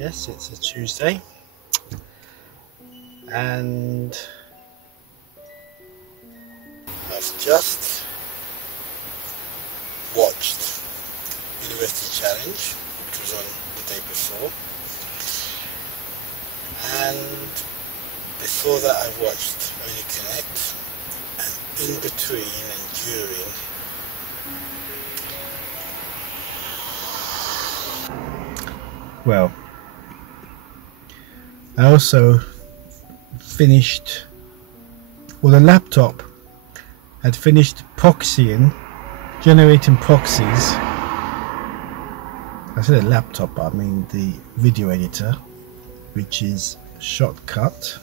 Yes, it's a Tuesday, and I've just watched University Challenge, which was on the day before, and before that I watched Only Connect, and in between and during I also finished, well, the laptop had finished generating proxies. I said a laptop, but I mean the video editor, which is Shotcut.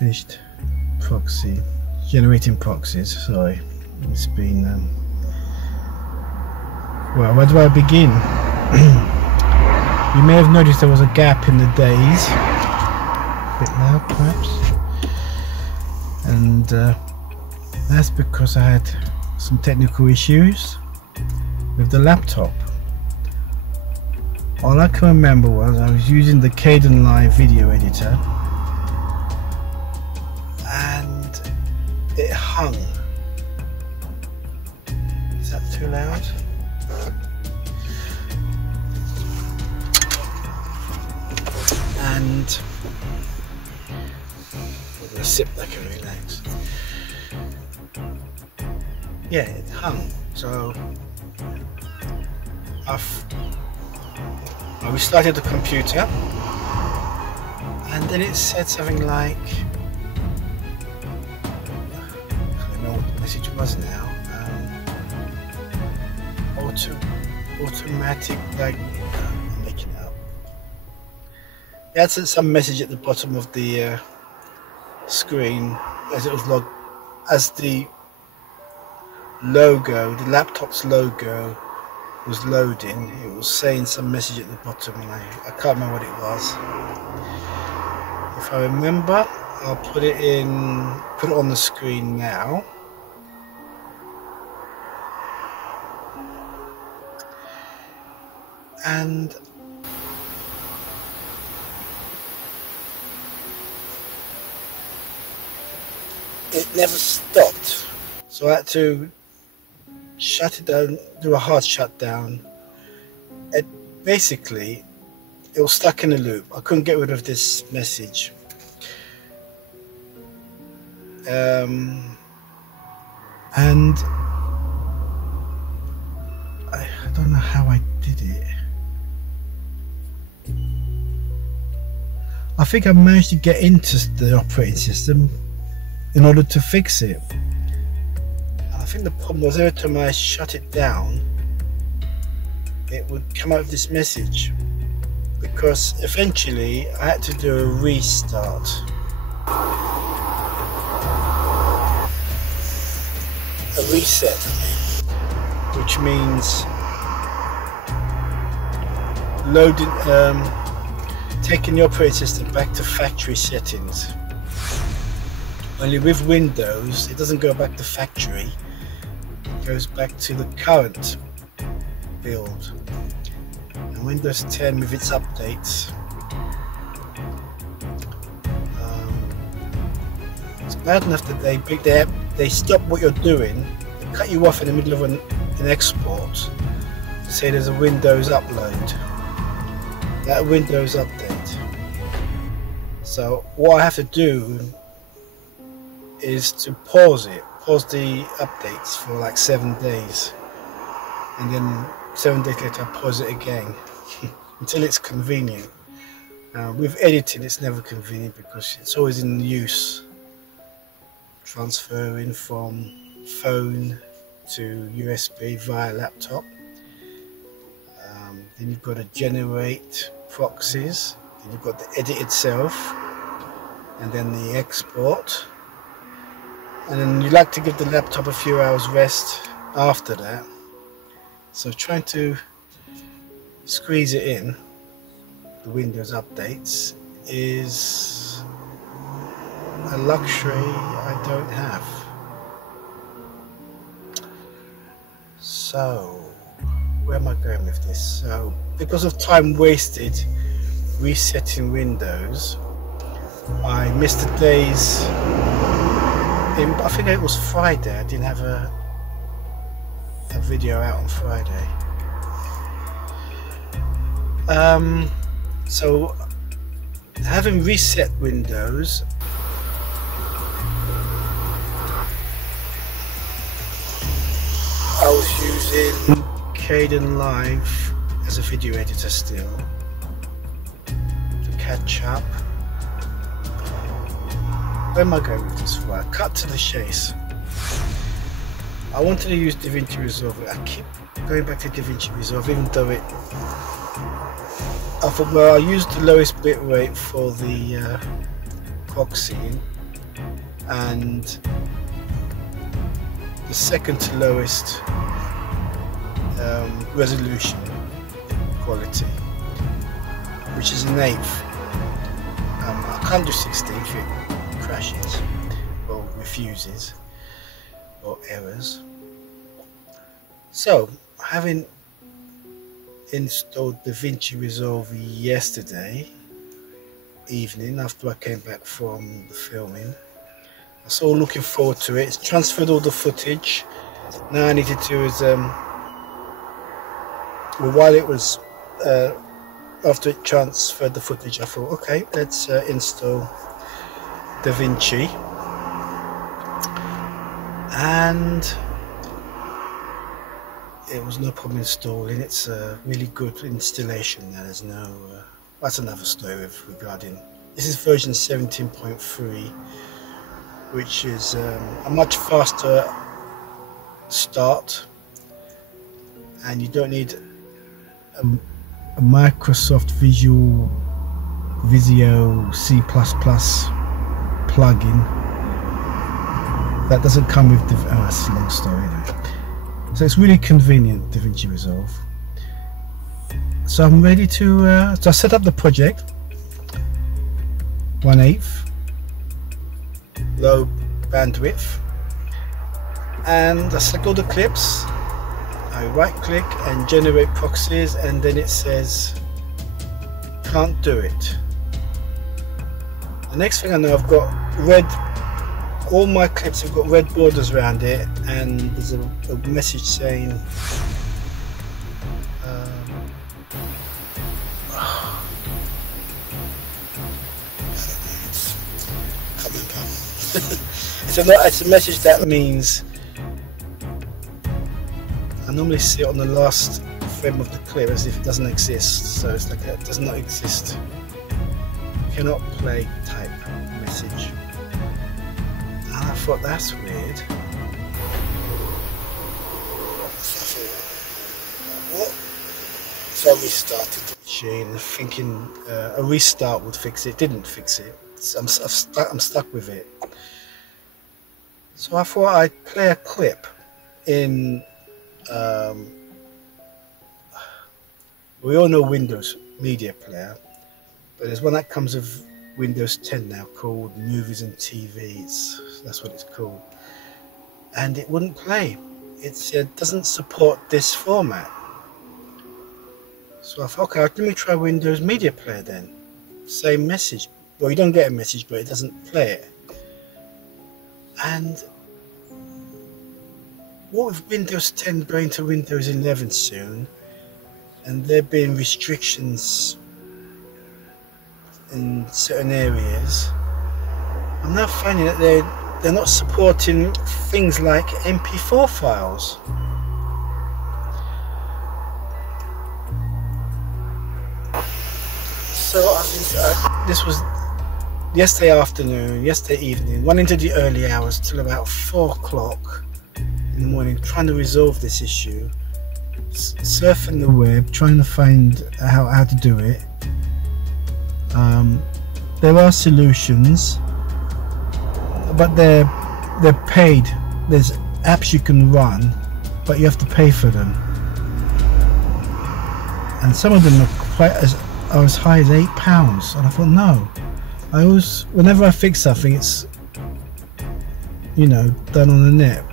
Finished generating proxies. Sorry, it's been well, where do I begin? You may have noticed there was a gap in the days, a bit loud perhaps, and that's because I had some technical issues with the laptop. All I can remember was I was using the Kdenlive video editor and it hung. Is that too loud? And I'm going to sit back and relax. Yeah, it hung. So I restarted the computer, and then it said something like, I don't know what the message was now. Automatic, like, I'm making it up. It had some message at the bottom of the screen as it was logged, as the logo, the laptop's logo was loading. It was saying some message at the bottom, and I can't remember what it was. If I remember, I'll put it on the screen now. And it never stopped, so I had to shut it down, do a hard shutdown. Basically, it was stuck in a loop. I couldn't get rid of this message. And I don't know how I did it. I think I managed to get into the operating system in order to fix it. I think the problem was every time I shut it down, it would come out with this message, because eventually I had to do a restart. A reset, I mean, which means loading, taking the operating system back to factory settings. Only with Windows, it doesn't go back to factory, it goes back to the current build. And Windows 10 with its updates, it's bad enough that they stop what you're doing, they cut you off in the middle of an export to say there's a Windows upload, that Windows update. So what I have to do is to pause the updates for like 7 days, and then 7 days later I pause it again until it's convenient. With editing, it's never convenient because it's always in use, transferring from phone to USB via laptop. Then you've got to generate proxies, then you've got the edit itself, and then the export. And then you like to give the laptop a few hours rest after that. So trying to squeeze it in, the Windows updates, is a luxury I don't have. So where am I going with this? So because of time wasted resetting Windows, I missed the days I think it was Friday. I didn't have a video out on Friday. So having reset Windows, I was using Kdenlive as a video editor still to catch up. Where am I going with this? Right, cut to the chase. I wanted to use DaVinci Resolve. I keep going back to DaVinci Resolve, even though I thought, well, I used the lowest bit rate for the proxying and the second to lowest resolution quality, which is an 1/8. I can't do 16 if it crashes or refuses or errors. So having installed DaVinci Resolve yesterday evening after I came back from the filming, I was all looking forward to it. It's transferred all the footage. Now I need to do is well, while it was after it transferred the footage, I thought, okay, let's install DaVinci, and it was no problem installing. It's a really good installation now. There's no that's another story regarding this is version 17.3, which is a much faster start, and you don't need a Microsoft Visio C++ plugin. That doesn't come with that's a long story anyway. So it's really convenient, DaVinci Resolve. So I'm ready to so I set up the project 1/8 low bandwidth, and I select all the clips. I right click and generate proxies, and then it says can't do it. The next thing I know, I've got red, all my clips have got red borders around it, and there's a message saying it's a message that means, I normally see it on the last frame of the clip as if it doesn't exist, so it's like it does not exist, cannot play type message. And I thought that's weird. What? So I restarted the machine thinking a restart would fix it. Didn't fix it. So I'm stuck with it. So I thought I'd play a clip in we all know Windows Media Player, but there's one that comes with Windows 10 now called Movies and TVs. That's what it's called, and it wouldn't play. It said doesn't support this format. So I thought, okay, let me try Windows Media Player then. Same message. Well, you don't get a message, but it doesn't play it. And what with Windows 10 going to Windows 11 soon, and there being restrictions in certain areas, I'm now finding that they're not supporting things like MP4 files. So this was yesterday afternoon, yesterday evening, went into the early hours till about 4 o'clock in the morning trying to resolve this issue, surfing the web trying to find how to do it. There are solutions, but they're paid. There's apps you can run, but you have to pay for them, and some of them are quite as high as £8. And I thought, no, I always, whenever I fix something, it's, you know, done on the net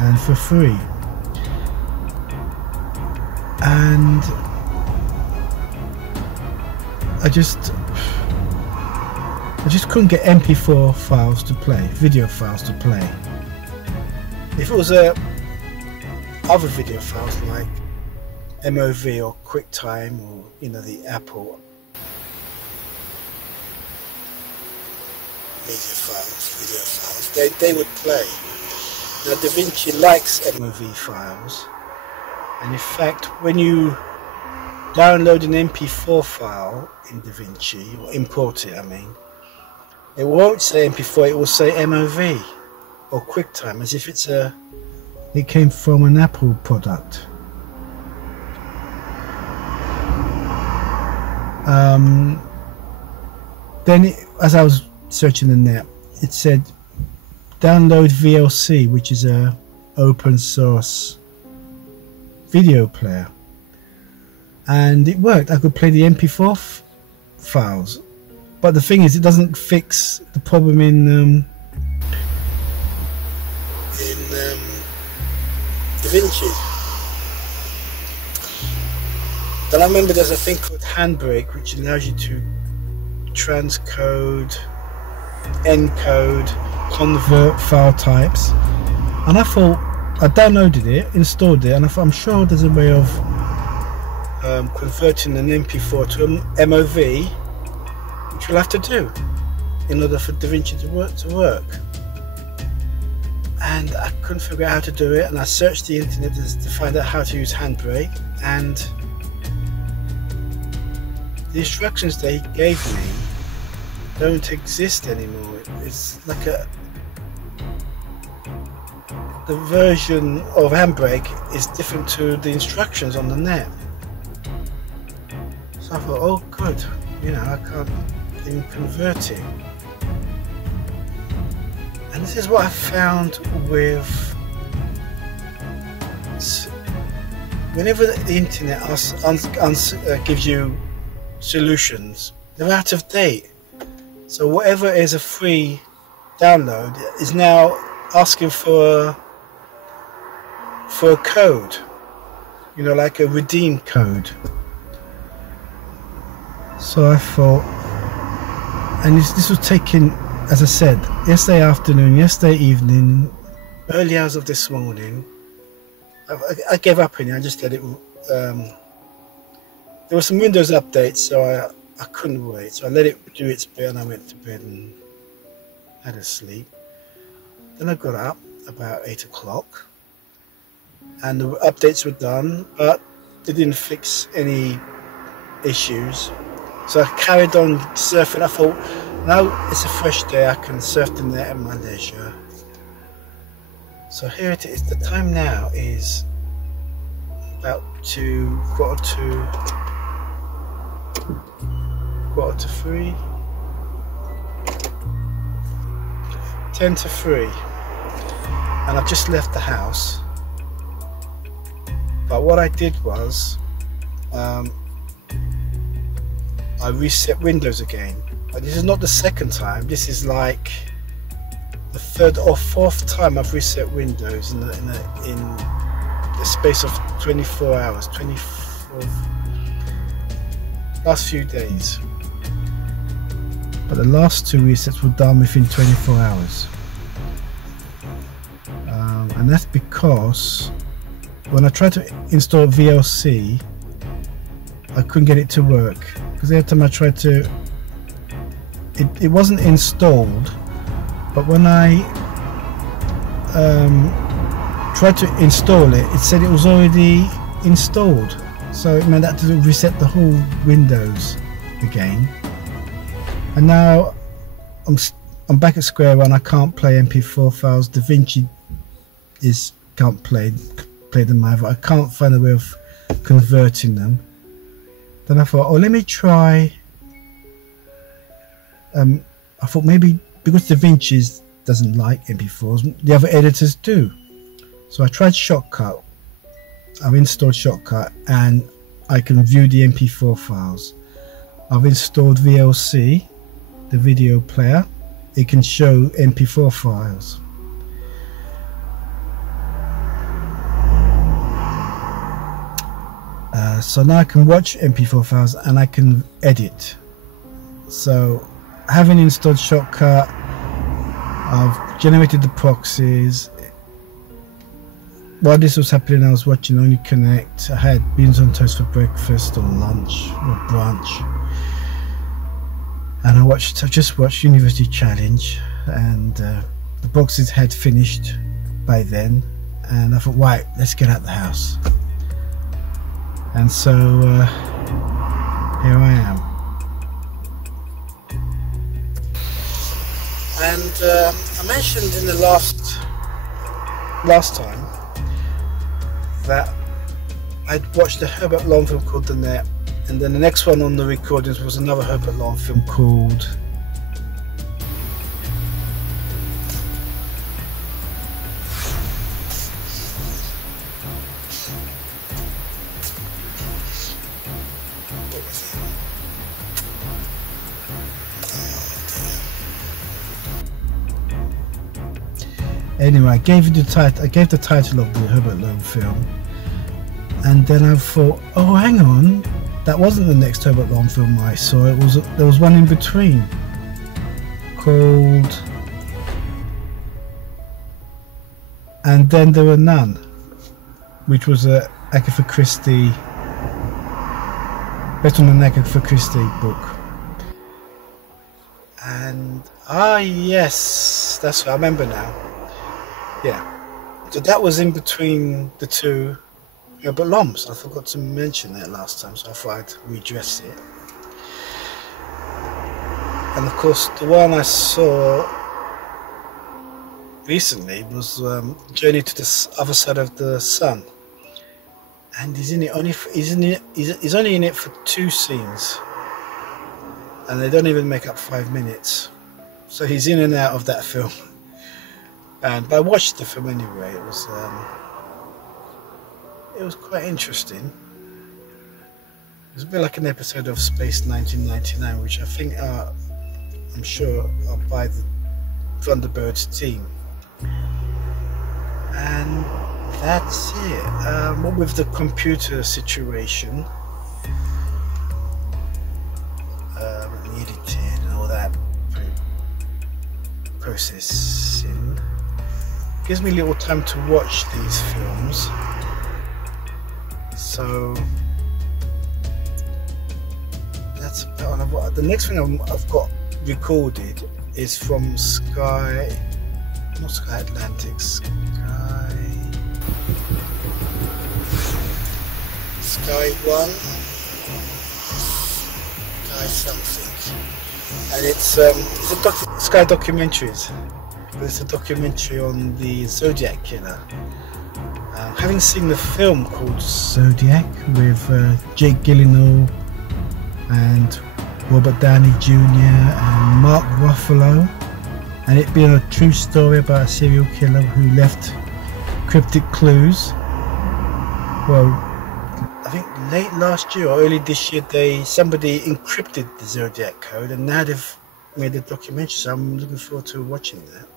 and for free. and I just couldn't get MP4 files to play, video files to play. If it was other video files like MOV or QuickTime or the Apple video files, they would play. Now DaVinci likes MOV files, and in fact when you download an MP4 file in DaVinci, or import it, it won't say MP4, it will say MOV or QuickTime, as if it came from an Apple product. Then as I was searching the net, it said download VLC, which is a open source video player, and it worked. I could play the MP4 files, but the thing is, it doesn't fix the problem in DaVinci. Then I remember there's a thing called Handbrake, which allows you to transcode, encode, convert file types, and I thought, I downloaded it, installed it, and I thought, I'm sure there's a way of converting an MP4 to an MOV, which we'll have to do in order for DaVinci to work. And I couldn't figure out how to do it, and I searched the internet to find out how to use Handbrake, and the instructions they gave me don't exist anymore. It's like the version of Handbrake is different to the instructions on the net. So I thought, oh good, I can't even convert it. And this is what I found with, whenever the internet gives you solutions, they're out of date. So whatever is a free download is now asking for a code, like a redeem code. So I thought, and this was taken, as I said, yesterday afternoon, yesterday evening, early hours of this morning. I gave up on it. I just let it. There were some Windows updates, so I couldn't wait. So I let it do its bit, and I went to bed and had a sleep. Then I got up about 8 o'clock, and the updates were done, but they didn't fix any issues. So I carried on surfing. I thought, now it's a fresh day, I can surf the net at my leisure. So here it is. The time now is about quarter to 3, 10 to 3, and I've just left the house. But what I did was I reset Windows again. But this is not the second time. This is like the third or fourth time I've reset Windows in the space of 24 hours, last few days. But the last 2 resets were done within 24 hours. And that's because when I tried to install VLC, I couldn't get it to work. Because every time I tried to, it wasn't installed, but when I tried to install it, it said it was already installed. So it meant that to reset the whole Windows again. And now I'm back at square one. I can't play MP4 files. DaVinci can't play them either. I can't find a way of converting them. Then I thought, oh, let me try. I thought maybe because DaVinci doesn't like MP4s, the other editors do. So I tried Shotcut. I've installed Shotcut and I can view the MP4 files. I've installed VLC, the video player. It can show MP4 files. So now I can watch MP4 files and I can edit. So having installed Shotcut, I've generated the proxies. While this was happening, I was watching Only Connect. I had beans on toast for breakfast or lunch or brunch, and I just watched University Challenge, and the proxies had finished by then, and I thought, right, let's get out the house. And so here I am. And I mentioned in the last time that I'd watched a Herbert Lom film called The Net, and then the next one on the recordings was another Herbert Lom film called Anyway, I gave the title of the Herbert Lom film, and then I thought, oh, hang on, that wasn't the next Herbert Lom film I saw. There was one in between called And Then There Were None, which was a Agatha Christie, based on an Agatha Christie book. And yes, that's what I remember now. Yeah, so that was in between the two Herbert Loms. I forgot to mention that last time, so I thought I'd redress it. And of course, the one I saw recently was Journey to the Other Side of the Sun, and he's only in it for 2 scenes, and they don't even make up 5 minutes. So he's in and out of that film. But I watched the film anyway. It was quite interesting. It was a bit like an episode of Space 1999, which I think I'm sure are by the Thunderbirds team. And that's it. What with the computer situation, the editing and all that processing, gives me a little time to watch these films. So that's about what the next thing I've got recorded is from Sky Atlantic, Sky One, Sky something, and it's a Sky Documentaries. But it's a documentary on the Zodiac Killer. Having seen the film called Zodiac with Jake Gyllenhaal and Robert Downey Jr. and Mark Ruffalo, and it being a true story about a serial killer who left cryptic clues. Well, I think late last year or early this year, somebody encrypted the Zodiac code, and now they've made a documentary. So I'm looking forward to watching that.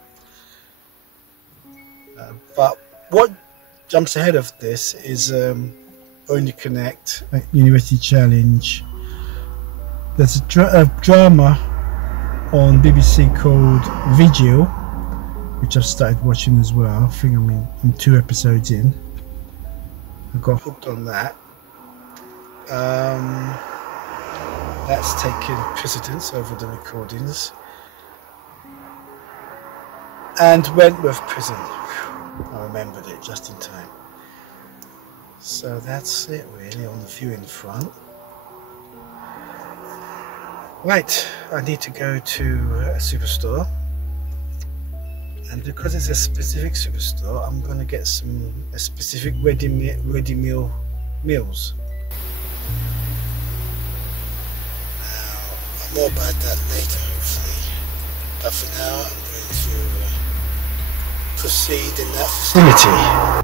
But what jumps ahead of this is Only Connect, University Challenge. There's a drama on BBC called Vigil, which I've started watching as well. I think I'm in 2 episodes in. I got hooked on that. That's taken precedence over the recordings. And Wentworth Prison. I remembered it just in time. So that's it really on the viewing front. Right, I need to go to a superstore, and because it's a specific superstore, I'm going to get a specific ready meal meals. Now, more about that later hopefully, but for now I'm going to proceed in that facility.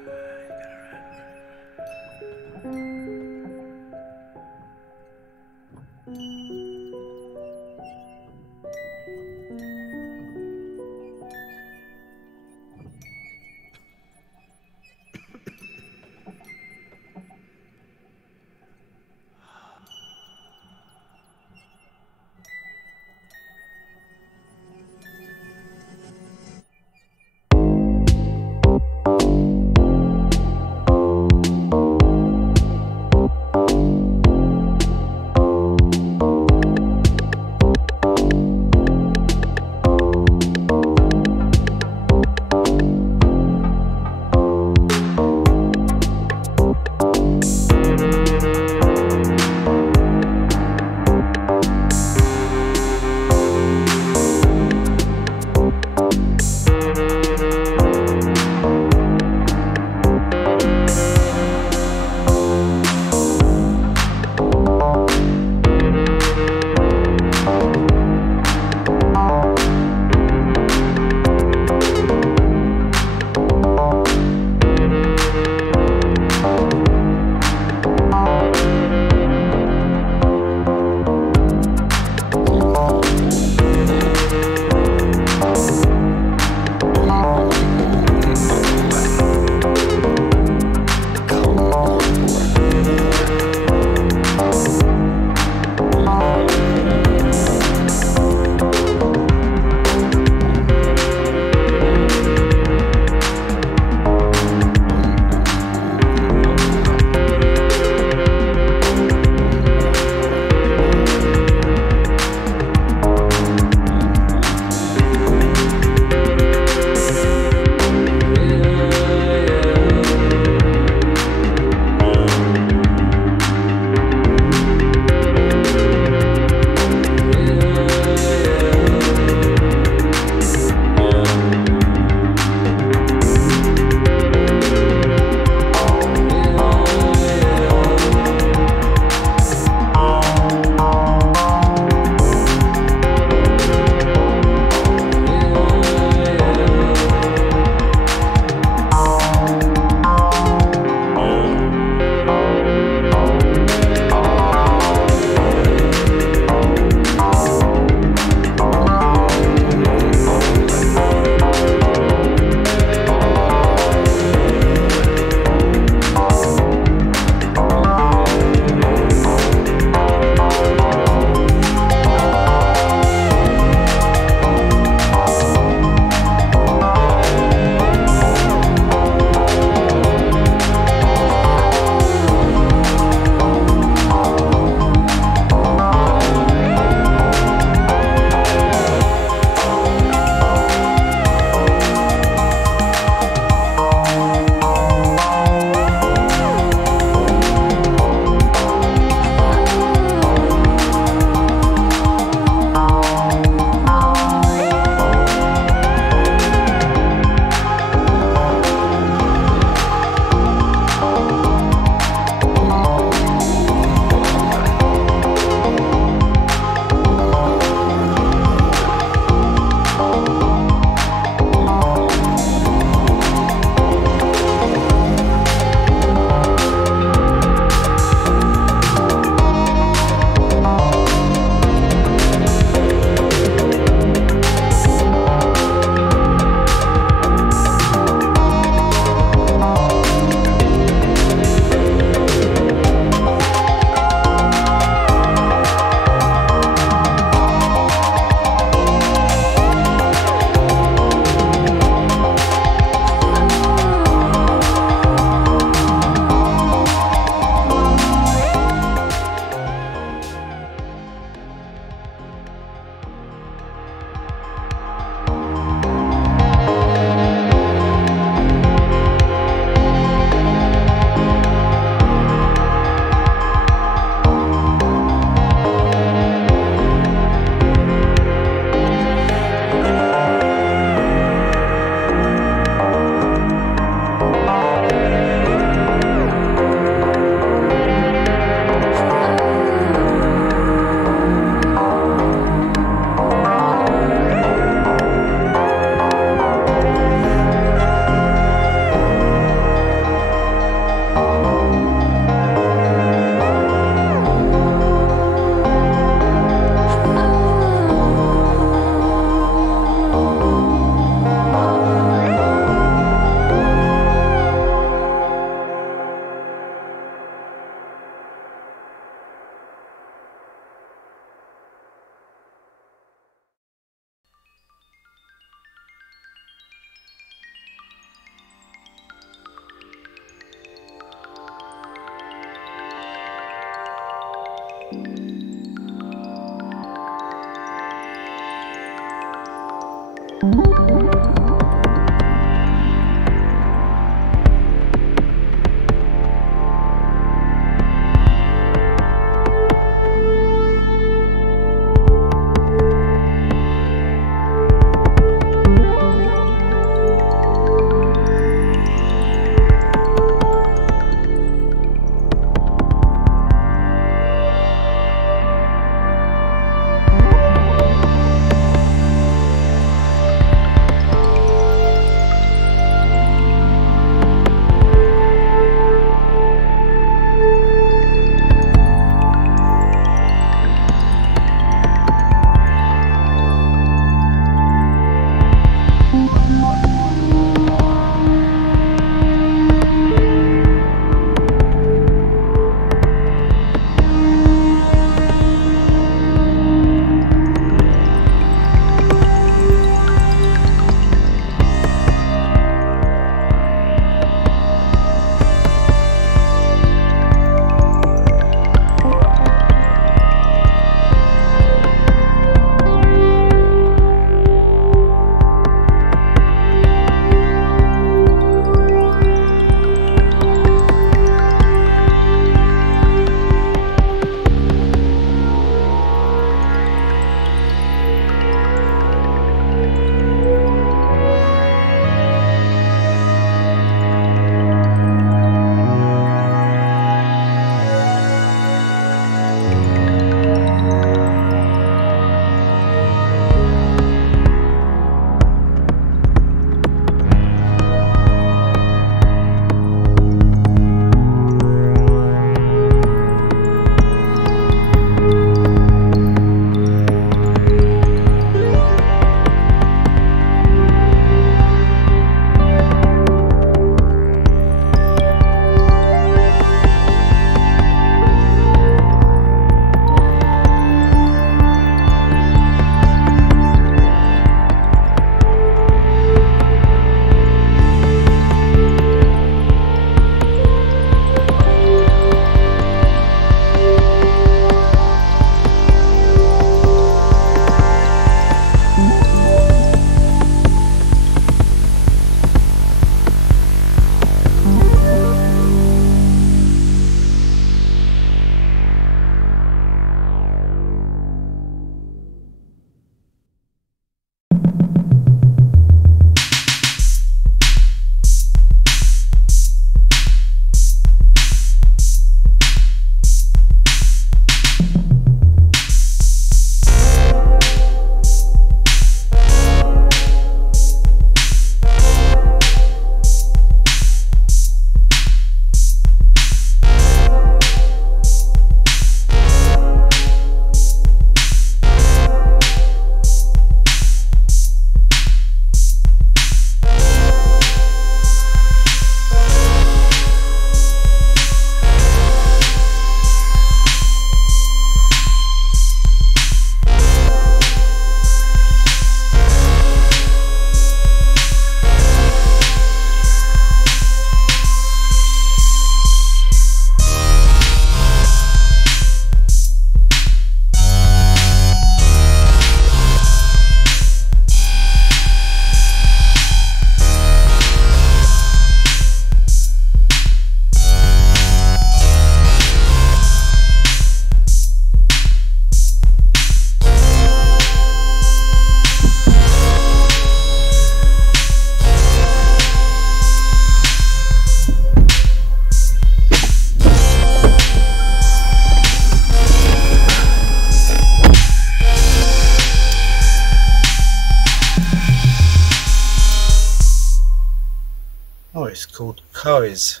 Curry's.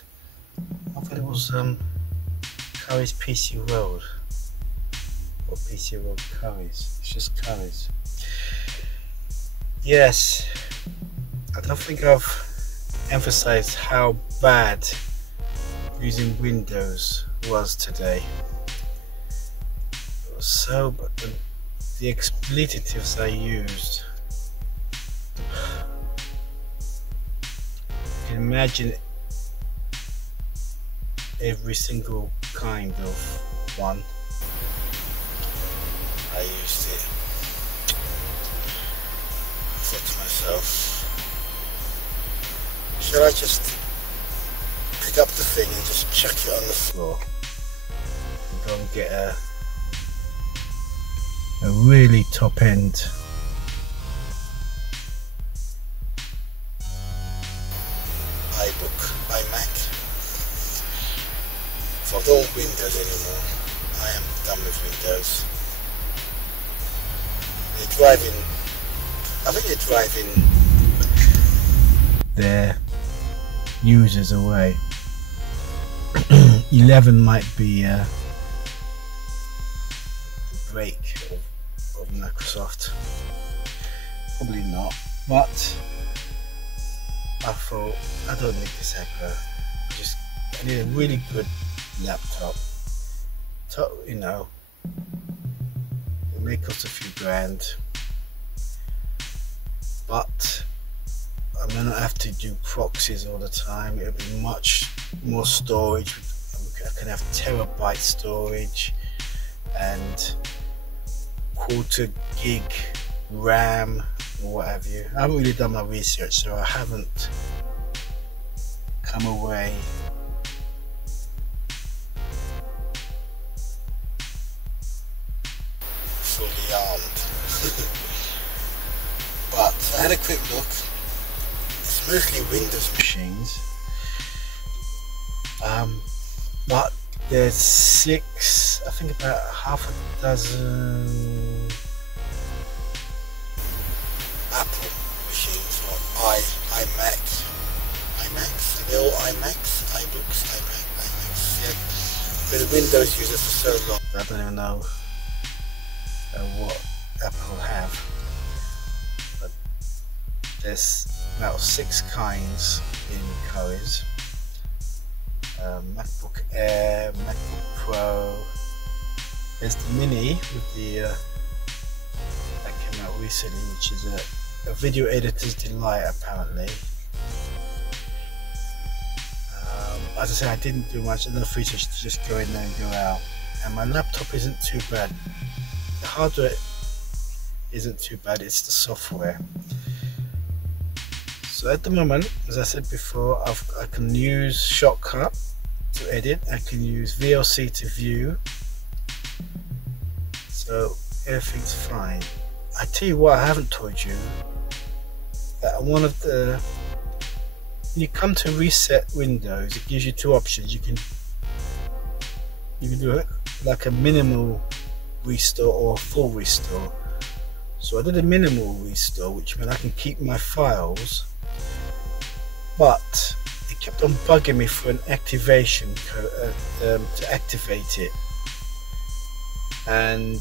I thought it was Curry's PC World. Or PC World Curry's. It's just Curry's. Yes, I don't think I've emphasized how bad using Windows was today. It was so bad. The expletives I used. You can imagine every single kind of one. I used it. I thought to myself, shall I just pick up the thing and just chuck it on the floor and go and get a really top end iMac. So I don't want Windows anymore. I am done with Windows. They're driving, I think they're driving their users away. 11 might be a break of Microsoft. Probably not, but I thought I don't need this aggro. I need a really good laptop. You know, it may cost a few grand, but I may not have to do proxies all the time. It'll be much more storage. I can have terabyte storage and quarter gig RAM or what have you. I haven't really done my research, so I haven't come away fully armed. But I had a quick look. It's mostly Windows machines, but there's 6, I think about half a dozen Apple machines, or iMacs. Are they all iMacs? iBooks, iMacs, yeah. Been a Windows user for so long, I don't even know what Apple have. But there's about 6 kinds in Curry's. MacBook Air, MacBook Pro. There's the Mini with the that came out recently, which is a video editor's delight apparently. As I said, I didn't do much enough research to just go in there and go out. And my laptop isn't too bad. The hardware isn't too bad, it's the software. So at the moment, as I said before, I can use Shotcut to edit, I can use VLC to view, so everything's fine. I tell you what I haven't told you, that one of the, when you come to reset Windows, it gives you 2 options. You can do it like a minimal restore or a full restore. So I did a minimal restore, which meant I can keep my files, but it kept on bugging me for an activation code to activate it, and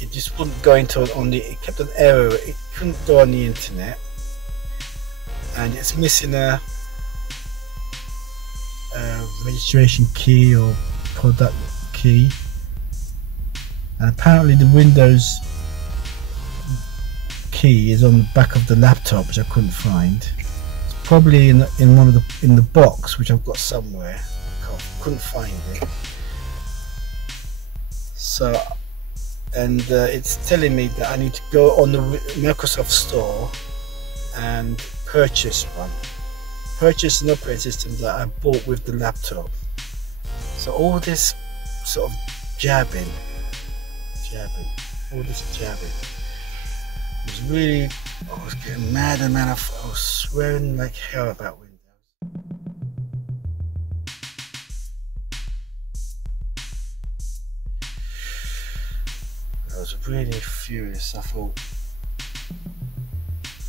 it just wouldn't go into it kept an error. It couldn't go on the internet, and it's missing a registration key or product key, and apparently the Windows key is on the back of the laptop, which I couldn't find. It's probably in the box, which I've got somewhere. Couldn't find it. So, and it's telling me that I need to go on the Microsoft Store and purchase an operating system that I bought with the laptop. So all this sort of jabbing, all this jabbing. It was really, I was getting mad and mad. I was swearing like hell about Windows. I was really furious. I thought,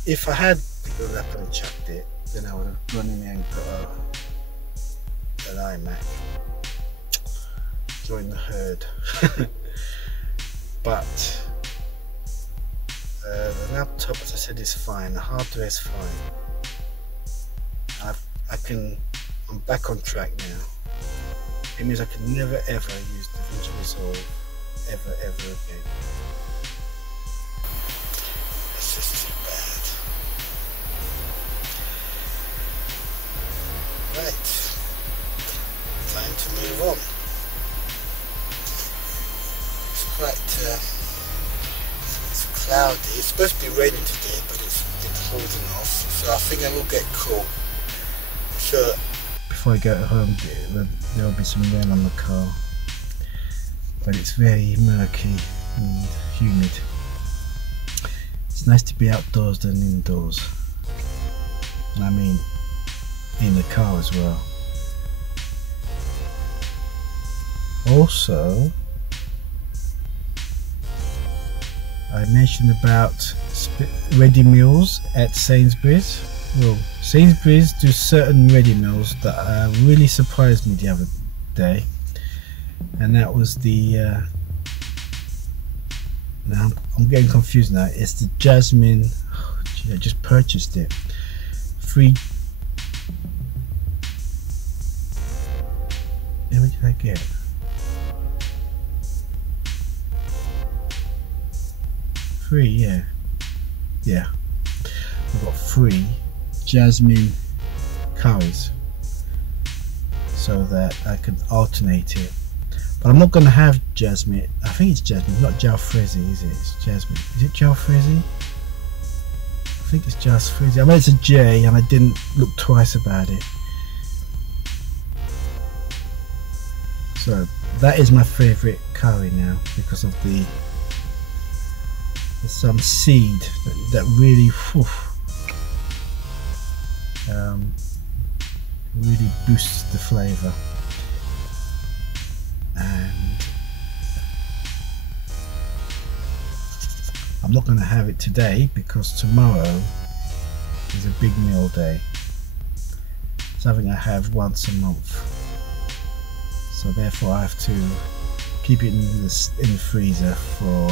if I had picked the laptop and chucked it, then I would have gone in there and got an iMac. Join the herd. But the laptop, as I said, is fine. The hardware is fine. I'm back on track now. It means I can never ever use DaVinci Resolve ever again. That's just too bad. Right, time to move on. It's quite it's cloudy. It's supposed to be raining today, but it's holding off. So I think I will get caught. Sure. Before I go home, there will be some rain on the car, but it's very murky and humid. It's nice to be outdoors than indoors, and I mean in the car as well. Also, I mentioned about ready meals at Sainsbury's. Well, Sainsbury's do certain ready meals that really surprised me the other day, and that was the now I'm getting confused now. It's the jasmine. Oh, gee, I just purchased it. Free. What did I get? Free, yeah. I got free jasmine curries so that I could alternate it, but I'm not going to have jasmine. I think it's jasmine, not jalfrezi, is it? It's jasmine. Is it jalfrezi? I think it's jalfrezi. I mean, it's a J, and I didn't look twice about it. So that is my favourite curry now because of there's some seed that really really boosts the flavour, and I'm not going to have it today because tomorrow is a big meal day. Something I have once a month, so therefore I have to keep it in the freezer for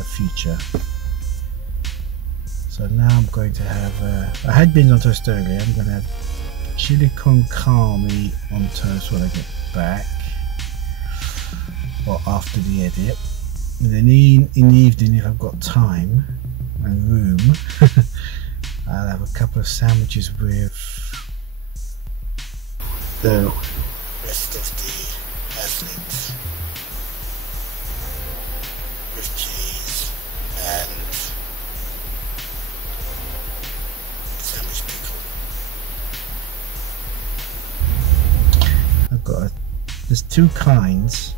a future. So now I'm going to have, I had beans on toast earlier. I'm going to have chili con carne on toast when I get back, or after the edit. And then in the evening, if I've got time and room, I'll have a couple of sandwiches with the rest of the athletes, with cheese and sandwich pickle. I've got there's two kinds,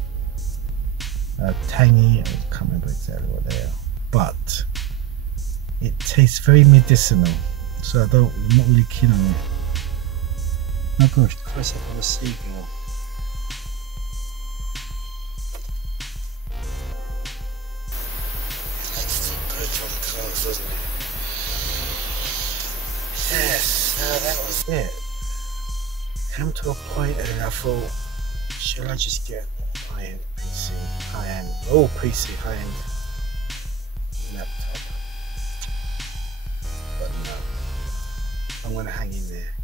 tangy, I can't remember exactly what they are, but it tastes very medicinal, so I'm not really keen on it. Oh gosh, the close up of a seagull. He likes to perch on cars, doesn't he? Yes, that was it. Come to a point and I thought, shall I just get a high-end PC, high-end laptop? But no, I'm going to hang in there.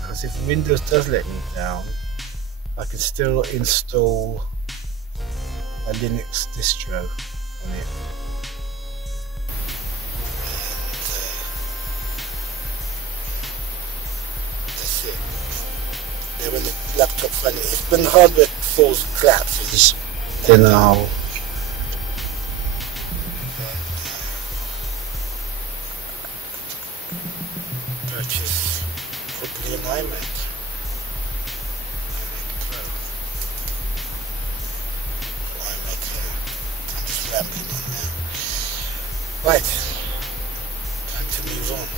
Because if Windows does let me down, I can still install a Linux distro on it. And that's it. Then when the laptop finally, when the hardware falls and collapses, then I'll purchase probably an iMac Pro, or iMac Air. I'm just rambling on now. Right, time to move on.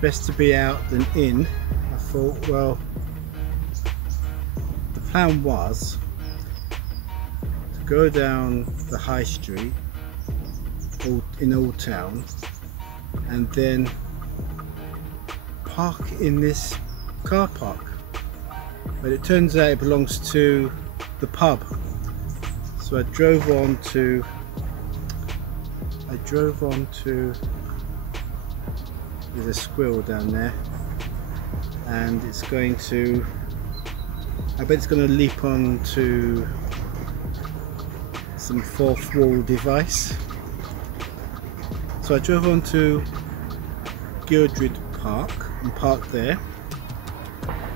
best to be out than in. I thought, well, the plan was to go down the high street in Old Town and then park in this car park, but it turns out it belongs to the pub. So I drove on to there's a squirrel down there, and it's going to, I bet it's going to leap onto some fourth wall device. So I drove on to Gildred Park and parked there,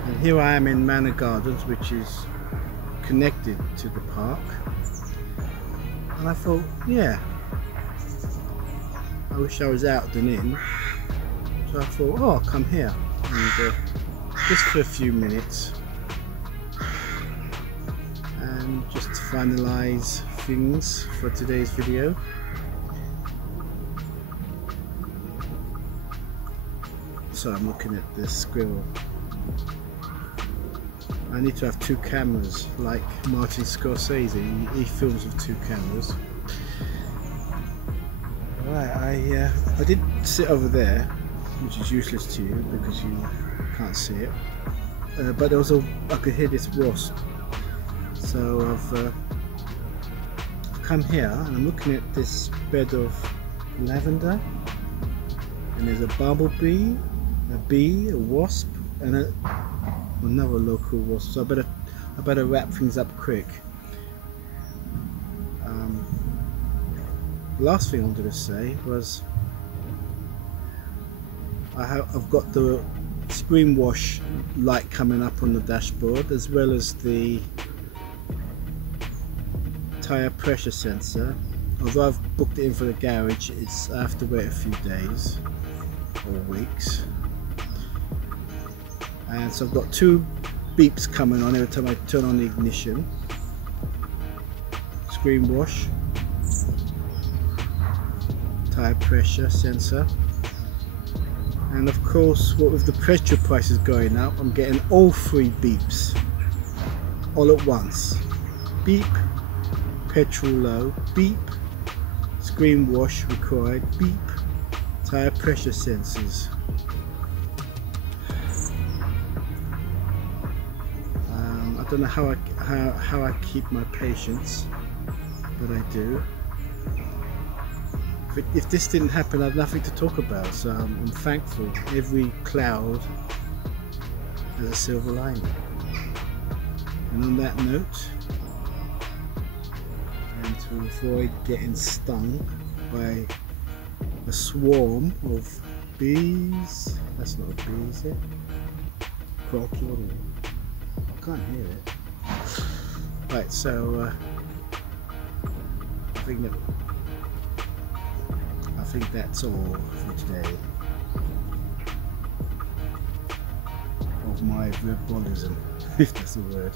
and here I am in Manor Gardens, which is connected to the park. And I thought, yeah, I wish I was out than in. So I thought, oh, I'll come here and just for a few minutes and just to finalise things for today's video. So I'm looking at this squirrel. I need to have two cameras like Martin Scorsese. He films with two cameras. Right, I did sit over there, which is useless to you because you can't see it. But there was I could hear this wasp. So I've come here and I'm looking at this bed of lavender, and there's a bumblebee, a bee, a wasp, and another local wasp. So I better wrap things up quick. Last thing I wanted to say was I've got the screen wash light coming up on the dashboard, as well as the tyre pressure sensor. Although I've booked it in for the garage, I have to wait a few days or weeks. And so I've got two beeps coming on every time I turn on the ignition. Screen wash, tyre pressure sensor, and of course, what with the petrol prices going up, I'm getting all three beeps all at once. Beep, petrol low, beep, screen wash required, beep, tyre pressure sensors. I don't know how I keep my patience, but I do. If this didn't happen, I'd have nothing to talk about, so I'm thankful. Every cloud has a silver lining. And on that note, and to avoid getting stung by a swarm of bees, that's not a bee, is it? Croaky, what is it? I can't hear it. Right, so I think that's all for today of my verbolism, if that's a word.